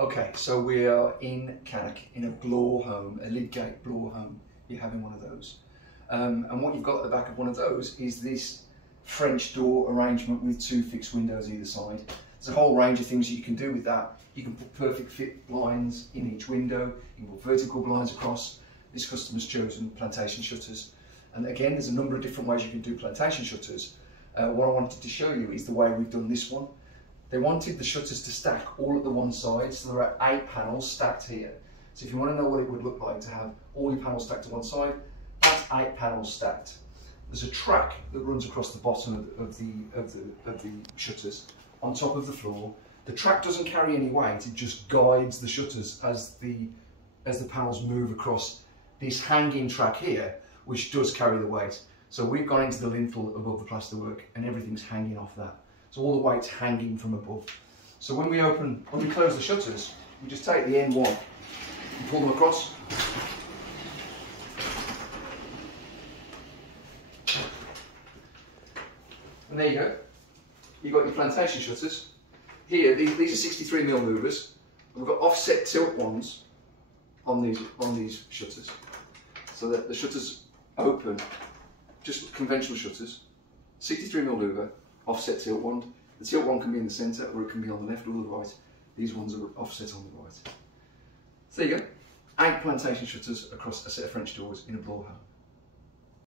Okay, so we are in Cannock in a Bloor Home, a Lydgate Bloor Home. You're having one of those. And what you've got at the back of one of those is this French door arrangement with two fixed windows either side. There's a whole range of things that you can do with that. You can put perfect fit blinds in each window, you can put vertical blinds across. This customer's chosen Plantation shutters. And again, there's a number of different ways you can do Plantation shutters. What I wanted to show you is the way we've done this one. They wanted the shutters to stack all at the one side, so there are 8 panels stacked here. So if you want to know what it would look like to have all your panels stacked to one side, that's 8 panels stacked. There's a track that runs across the bottom of the shutters on top of the floor. The track doesn't carry any weight, it just guides the shutters as the panels move across this hanging track here, which does carry the weight. So we've gone into the lintel above the plasterwork and everything's hanging off that. So all the weight's hanging from above. So when we close the shutters, we just take the N1 and pull them across. And there you go. You've got your Plantation shutters. Here, these are 63mm louvres. We've got offset tilt ones on these shutters. So that the shutters open, just conventional shutters, 63mm louver, offset tilt wand. The tilt wand can be in the centre or it can be on the left or the right. These ones are offset on the right. So there you go. 8 Plantation shutters across a set of French doors in a Bloor Home.